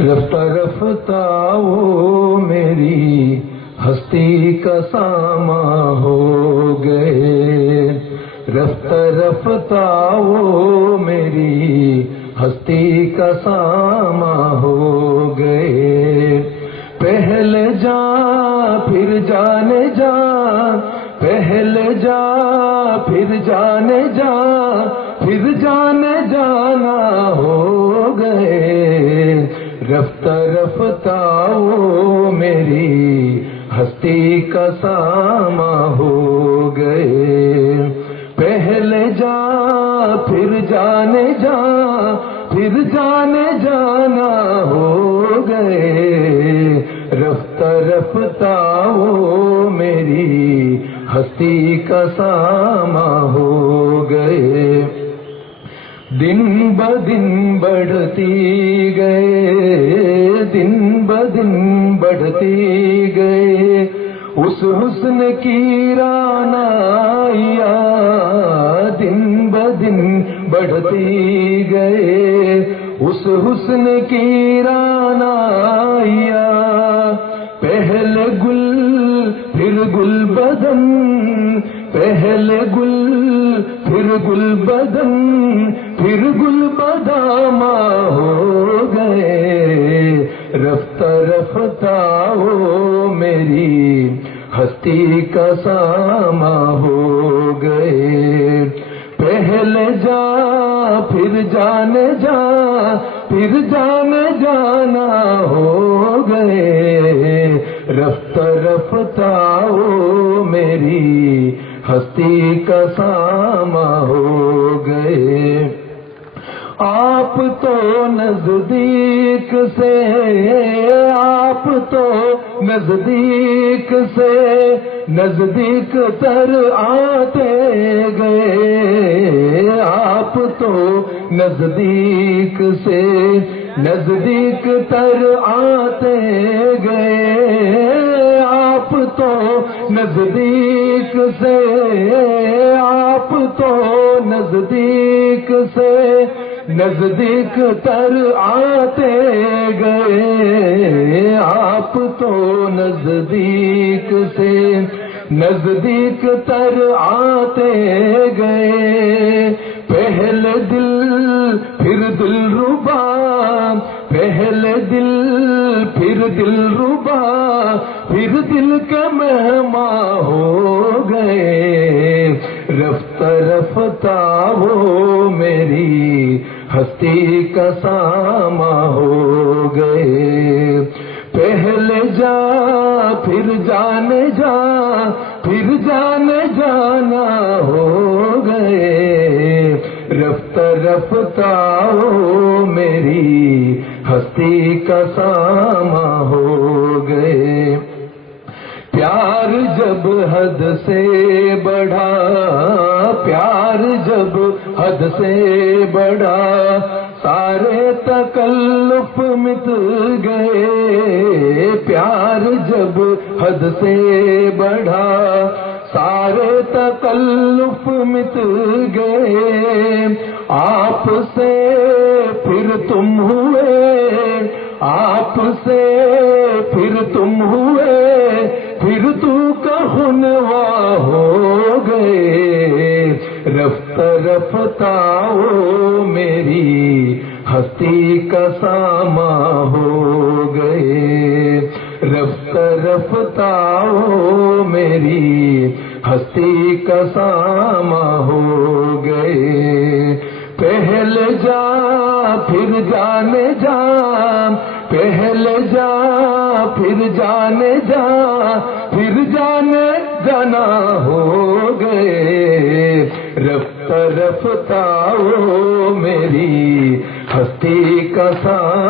رفتہ رفتہ وہ میری ہستی کا ساما ہو گئے، رفتہ رفتہ وہ میری ہستی کا ساما ہو گئے۔ پہلے جان پھر جانے جان، پہلے جان پھر جانے جان، پھر جانے جانا ہو گئے، رفتہ رفتہ وہ میری ہستی کا ساما ہو گئے۔ پہلے جان پھر جانے جان، پھر جانے جانا ہو گئے، رفتہ رفتہ وہ میری ہستی کا ساما ہو گئے۔ دن بدن بڑھتی گئے، دن بدن بڑھتی گئے، اس حسن کی رعنائیاں دن بدن بڑھتی گئے، اس حسن کی رعنائیاں، پہلے گل پھر گل بدن، پہلے گل پھر گل بدن، پھر گل بداما ہو گئے، رفتہ رفتہ وہ میری ہستی کا ساما ہو گئے۔ پہلے جا پھر جانے جا، پھر جانے جانا ہو گئے، رفتہ رفتہ وہ میری ہستی کا ساما ہو گئے۔ آپ تو نزدیک سے، آپ تو نزدیک سے نزدیک تر آتے گئے، آپ تو نزدیک سے نزدیک تر آتے گئے، آپ تو نزدیک سے، آپ تو نزدیک سے نزدیک تر آتے گئے، آپ تو نزدیک سے نزدیک تر آتے گئے، پہلے دل پھر دل ربا، پہلے دل پھر دل ربا، پھر دل کے مہمان ہو گئے، رفتہ رفتہ وہ میری ہستی کا ساما ہو گئے۔ پہلے جا پھر جانے جا، پھر جانے جانا ہو گئے، رفتہ رفتہ وہ میری ہستی کا ساما ہو گئے۔ پیار جب حد سے بڑھا، پیار جب حد سے بڑھا، سارے تکلف مٹ گئے، پیار جب حد سے بڑھا، سارے تکلف مٹ گئے، آپ سے پھر تم ہوئے، آپ سے پھر تم ہوئے، پھر تو کا خنوا ہو گئے، رفتہ رفتہ وہ میری ہستی کا ساما ہو گئے، رفتہ رفتہ وہ میری ہستی کا ساما ہو گئے۔ پہلے جا پھر جانے جا، پہلے جا پھر جانے جا، پھر جانے جانا ہو گئے، رفتہ رفتہ وہ میری ہستی کا ساما